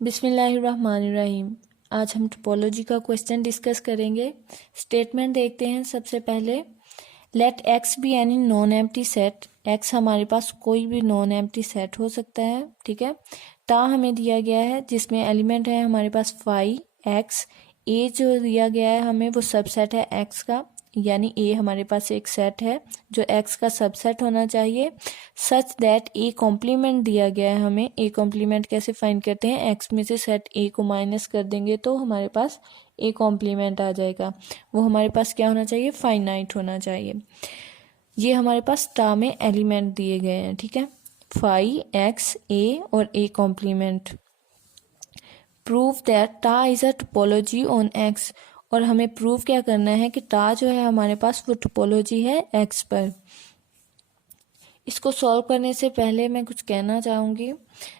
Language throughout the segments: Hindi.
बिस्मिल्लाहिर्रहमानिर्रहीम। आज हम टोपोलॉजी का क्वेश्चन डिस्कस करेंगे। स्टेटमेंट देखते हैं सबसे पहले। Let x be any non empty set. X हमारे पास कोई भी नॉन एम्प्टी सेट हो सकता है, ठीक है। टा हमें दिया गया है जिसमें एलिमेंट है हमारे पास फाइव एक्स। ए जो दिया गया है हमें वो सबसेट है एक्स का, यानी ए हमारे पास एक सेट है जो एक्स का सबसेट होना चाहिए। सच दैट ए कॉम्प्लीमेंट दिया गया है हमें। ए कॉम्प्लीमेंट कैसे फाइंड करते हैं, एक्स में से सेट ए को माइनस कर देंगे तो हमारे पास ए कॉम्प्लीमेंट आ जाएगा। वो हमारे पास क्या होना चाहिए, फाइनाइट होना चाहिए। ये हमारे पास टा में एलिमेंट दिए गए हैं, ठीक है। फाइव एक्स ए और ए कॉम्प्लीमेंट। प्रूव दैट टा is a topology on x. और हमें प्रूव क्या करना है कि टा जो है हमारे पास वो टोपोलॉजी है एक्स पर। इसको सॉल्व करने से पहले मैं कुछ कहना चाहूँगी।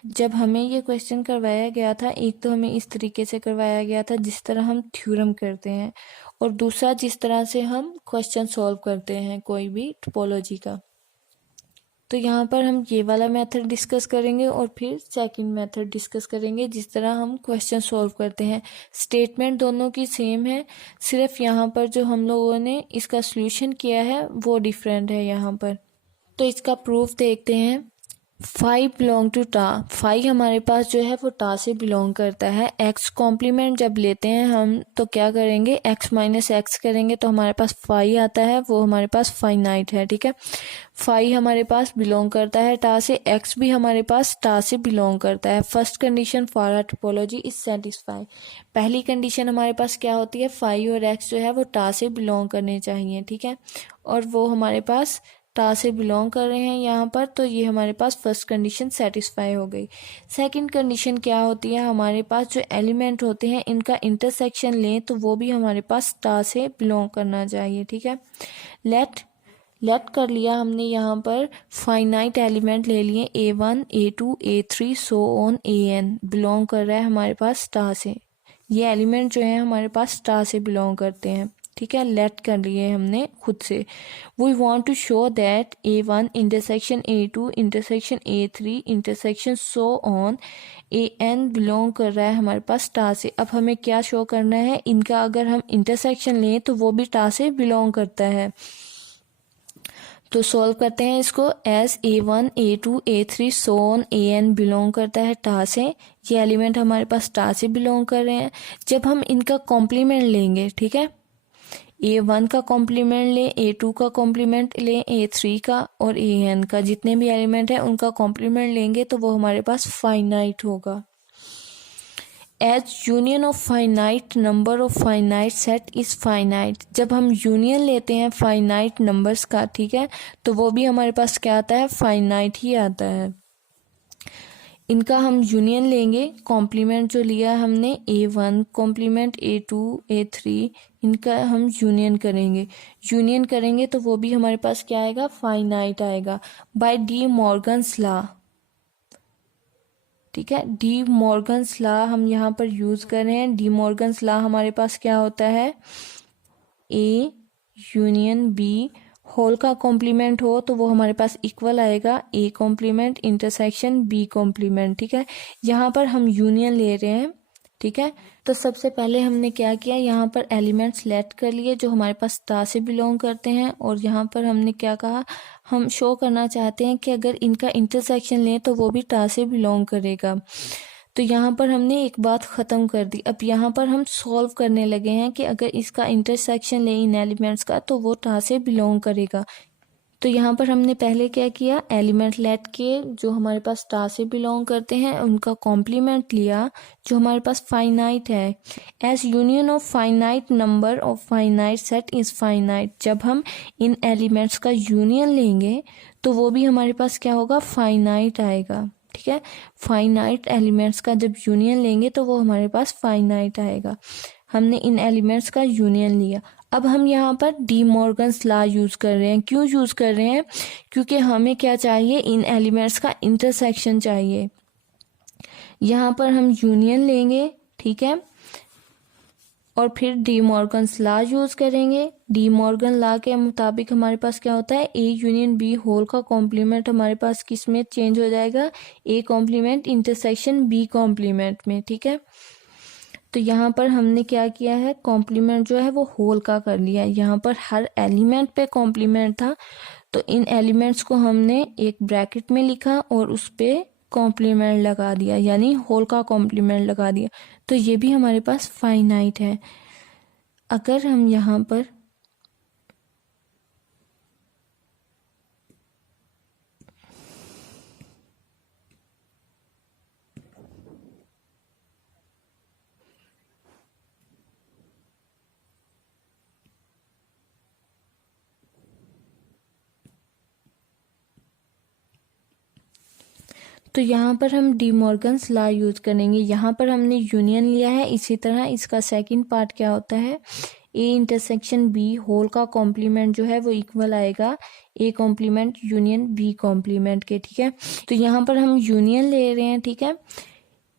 जब हमें ये क्वेश्चन करवाया गया था, एक तो हमें इस तरीके से करवाया गया था जिस तरह हम थ्योरम करते हैं, और दूसरा जिस तरह से हम क्वेश्चन सॉल्व करते हैं कोई भी टोपोलॉजी का। तो यहाँ पर हम ये वाला मेथड डिस्कस करेंगे और फिर सेकंड मेथड डिस्कस करेंगे जिस तरह हम क्वेश्चन सॉल्व करते हैं। स्टेटमेंट दोनों की सेम है, सिर्फ यहाँ पर जो हम लोगों ने इसका सॉल्यूशन किया है वो डिफरेंट है यहाँ पर। तो इसका प्रूफ देखते हैं। फाइव बिलोंग टू टा। फाइव हमारे पास जो है वो टा से बिलोंग करता है। एक्स कॉम्प्लीमेंट जब लेते हैं हम तो क्या करेंगे, एक्स माइनस एक्स करेंगे तो हमारे पास फाइव आता है, वो हमारे पास फाइनाइट है, ठीक है। फाइव हमारे पास बिलोंग करता है टा से, एक्स भी हमारे पास टा से बिलोंग करता है। First condition for a topology is satisfy. पहली कंडीशन हमारे पास क्या होती है, फाइव और एक्स जो है वो टा से बिलोंग करने चाहिए, ठीक है। और वो हमारे पास टा से बिलोंग कर रहे हैं यहाँ पर, तो ये हमारे पास फर्स्ट कंडीशन सेटिस्फाई हो गई। सेकंड कंडीशन क्या होती है, हमारे पास जो एलिमेंट होते हैं इनका इंटरसेक्शन लें तो वो भी हमारे पास टा से बिलोंग करना चाहिए, ठीक है। लेट कर लिया हमने यहाँ पर, फाइनाइट एलिमेंट ले लिए A1 A2 A3 so on AN, belong कर रहा है हमारे पास टा से। ये एलिमेंट जो है हमारे पास टा से बिलोंग करते हैं, ठीक है। लेट कर लिए हमने खुद से। We want to show that A1 intersection A2 intersection A3 intersection so on AN belong कर रहा है हमारे पास टा से। अब हमें क्या शो करना है, इनका अगर हम इंटरसेक्शन लें तो वो भी टा से बिलोंग करता है। तो सॉल्व करते हैं इसको। S A1 A2 A3 so on AN belong करता है टा से। ये एलिमेंट हमारे पास टा से बिलोंग कर रहे हैं। जब हम इनका कॉम्प्लीमेंट लेंगे, ठीक है, A1 का कॉम्प्लीमेंट लें, A2 का कॉम्प्लीमेंट लें, A3 का और AN का, जितने भी एलिमेंट हैं उनका कॉम्प्लीमेंट लेंगे तो वो हमारे पास फाइनाइट होगा। As union of finite number of finite set is finite. जब हम यूनियन लेते हैं फाइनाइट नंबर्स का, ठीक है, तो वो भी हमारे पास क्या आता है, फाइनाइट ही आता है। इनका हम यूनियन लेंगे, कॉम्प्लीमेंट जो लिया हमने A1 कॉम्प्लीमेंट A2 A3, इनका हम यूनियन करेंगे। यूनियन करेंगे तो वो भी हमारे पास क्या आएगा, फाइनाइट आएगा। बाय डी मॉर्गन्स लॉ, ठीक है। डी मॉर्गन्स लॉ हम यहाँ पर यूज कर रहे हैं। डी मॉर्गन्स लॉ हमारे पास क्या होता है, A यूनियन B होल का कॉम्प्लीमेंट हो तो वो हमारे पास इक्वल आएगा A complement intersection B complement, ठीक है। यहाँ पर हम यूनियन ले रहे हैं, ठीक है। तो सबसे पहले हमने क्या किया, यहाँ पर एलिमेंट्स सेलेक्ट कर लिए जो हमारे पास टा से बिलोंग करते हैं, और यहाँ पर हमने क्या कहा, हम शो करना चाहते हैं कि अगर इनका इंटरसेक्शन लें तो वो भी टा से बिलोंग करेगा। तो यहाँ पर हमने एक बात ख़त्म कर दी। अब यहाँ पर हम सॉल्व करने लगे हैं कि अगर इसका इंटरसेक्शन लें इन एलिमेंट्स का तो वो टा से बिलोंग करेगा। तो यहाँ पर हमने पहले क्या किया, एलिमेंट लेट के जो हमारे पास टा से बिलोंग करते हैं उनका कॉम्प्लीमेंट लिया जो हमारे पास फाइनाइट है। As union of finite number of finite set is finite. जब हम इन एलिमेंट्स का यूनियन लेंगे तो वो भी हमारे पास क्या होगा, फाइनाइट आएगा, ठीक है। फाइनाइट एलिमेंट्स का जब यूनियन लेंगे तो वो हमारे पास फाइनाइट आएगा। हमने इन एलिमेंट्स का यूनियन लिया। अब हम यहाँ पर डी मॉर्गन्स लॉ यूज कर रहे हैं। क्यों यूज कर रहे हैं, क्योंकि हमें क्या चाहिए, इन एलिमेंट्स का इंटरसेक्शन चाहिए। यहाँ पर हम यूनियन लेंगे, ठीक है। और फिर डी मॉर्गन्स लॉ यूज़ करेंगे। डी मॉर्गन लॉ के मुताबिक हमारे पास क्या होता है, ए यूनियन बी होल का कॉम्प्लीमेंट हमारे पास किस में चेंज हो जाएगा, A complement intersection B complement में। ठीक है, तो यहाँ पर हमने क्या किया है, कॉम्प्लीमेंट जो है वो होल का कर लिया है। यहाँ पर हर एलिमेंट पे कॉम्प्लीमेंट था, तो इन एलिमेंट्स को हमने एक ब्रैकेट में लिखा और उस पे कॉम्प्लीमेंट लगा दिया, यानी होल का कॉम्प्लीमेंट लगा दिया। तो ये भी हमारे पास फाइनाइट है। अगर हम यहाँ पर तो यहाँ पर हम डी मॉर्गन्स लॉ यूज करेंगे। यहाँ पर हमने यूनियन लिया है, इसी तरह इसका सेकंड पार्ट क्या होता है, ए इंटरसेक्शन बी होल का कॉम्प्लीमेंट जो है वो इक्वल आएगा A complement union B complement के। ठीक है, तो यहाँ पर हम यूनियन ले रहे हैं। ठीक है,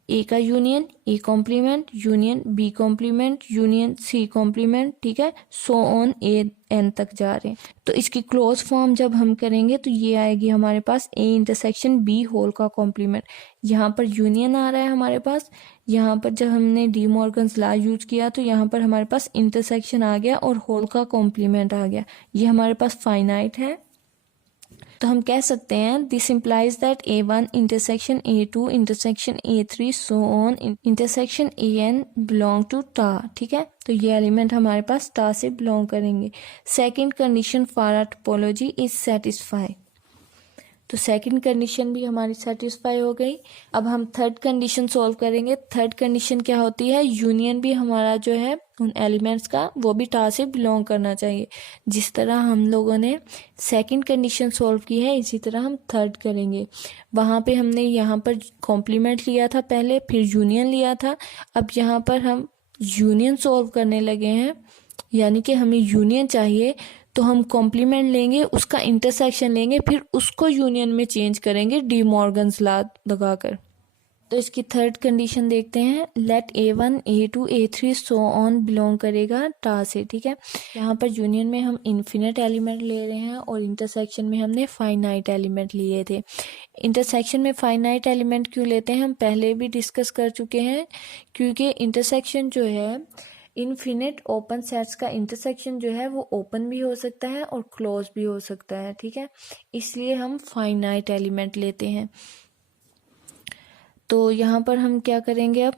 ए का union A complement union B complement union C complement, ठीक है, सो ऑन ए एन तक जा रहे हैं। तो इसकी क्लोज फॉर्म जब हम करेंगे तो ये आएगी हमारे पास ए इंटरसेक्शन बी होल का कॉम्प्लीमेंट। यहाँ पर यूनियन आ रहा है हमारे पास, यहाँ पर जब हमने डी मॉर्गन्स लॉ यूज किया तो यहाँ पर हमारे पास इंटरसेक्शन आ गया और होल का कॉम्प्लीमेंट आ गया। ये हमारे पास फाइनाइट है। तो हम कह सकते हैं this implies that A1 intersection A2 intersection A3 so on intersection AN belong to टा। ठीक है, तो ये एलिमेंट हमारे पास टा से बिलोंग करेंगे। Second condition for a topology is satisfy. तो सेकंड कंडीशन भी हमारी सेटिस्फाई हो गई। अब हम थर्ड कंडीशन सॉल्व करेंगे। थर्ड कंडीशन क्या होती है, यूनियन भी हमारा जो है उन एलिमेंट्स का वो भी टा से बिलोंग करना चाहिए। जिस तरह हम लोगों ने सेकंड कंडीशन सॉल्व की है इसी तरह हम थर्ड करेंगे। वहाँ पे हमने यहाँ पर कॉम्प्लीमेंट लिया था पहले, फिर यूनियन लिया था। अब यहाँ पर हम यूनियन सॉल्व करने लगे हैं, यानी कि हमें यूनियन चाहिए तो हम कॉम्प्लीमेंट लेंगे, उसका इंटरसेक्शन लेंगे, फिर उसको यूनियन में चेंज करेंगे डी मॉर्गन्स लॉ लगाकर। तो इसकी थर्ड कंडीशन देखते हैं, late A1 A2 A3 so on belong करेगा टा से। ठीक है, यहाँ पर यूनियन में हम इन्फिनिट एलिमेंट ले रहे हैं और इंटरसेक्शन में हमने फाइनाइट एलिमेंट लिए थे। इंटरसेक्शन में फाइनाइट एलिमेंट क्यों लेते हैं हम पहले भी डिस्कस कर चुके हैं, क्योंकि इंटरसेक्शन जो है इनफिनिट ओपन सेट्स का इंटरसेक्शन जो है वो ओपन भी हो सकता है और क्लोज भी हो सकता है। ठीक है, इसलिए हम फाइनाइट एलिमेंट लेते हैं। तो यहाँ पर हम क्या करेंगे, अब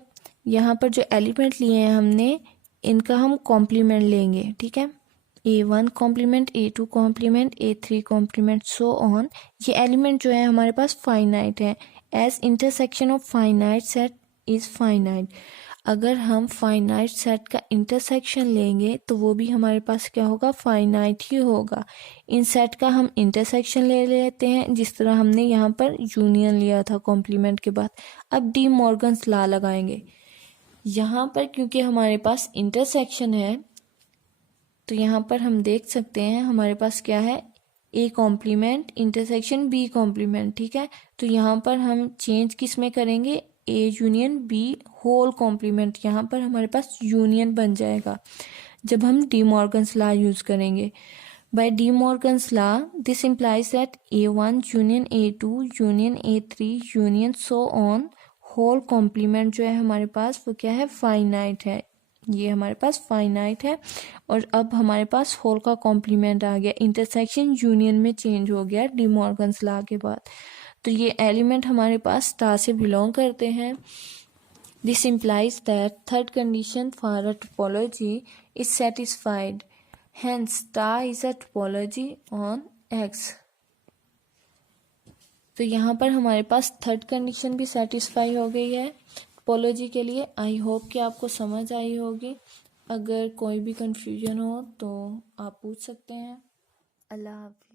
यहाँ पर जो एलिमेंट लिए हैं हमने इनका हम कॉम्प्लीमेंट लेंगे। ठीक है, A1 complement A2 complement A3 complement so on. ये एलिमेंट जो है हमारे पास फाइनाइट है। As intersection of finite set is finite. अगर हम फाइनाइट सेट का इंटरसेक्शन लेंगे तो वो भी हमारे पास क्या होगा, फाइनाइट ही होगा। इन सेट का हम इंटरसेक्शन ले लेते हैं जिस तरह हमने यहाँ पर यूनियन लिया था कॉम्प्लीमेंट के बाद। अब डी मॉर्गन्स लॉ लगाएंगे। यहाँ पर क्योंकि हमारे पास इंटरसेक्शन है तो यहाँ पर हम देख सकते हैं हमारे पास क्या है, A complement intersection B complement. ठीक है, तो यहाँ पर हम चेंज किस में करेंगे, A union B whole complement. यहाँ पर हमारे पास यूनियन बन जाएगा जब हम डी मॉर्गन्स लॉ यूज करेंगे। By De Morgan's law this implies that A1 union A2 union A3 union so on whole complement जो है हमारे पास वो क्या है, फाइनाइट है। ये हमारे पास फाइनाइट है और अब हमारे पास होल का कॉम्प्लीमेंट आ गया, इंटरसेक्शन यूनियन में चेंज हो गया डी मॉर्गन्स लॉ के बाद। तो ये एलिमेंट हमारे पास टा से बिलोंग करते हैं। This implies that third condition for a topology is satisfied, hence tau is a topology on X. तो यहाँ पर हमारे पास थर्ड कंडीशन भी सेटिस्फाई हो गई है टोपोलॉजी के लिए। आई होप कि आपको समझ आई होगी। अगर कोई भी कंफ्यूजन हो तो आप पूछ सकते हैं। अल्लाह हाफ़िज़।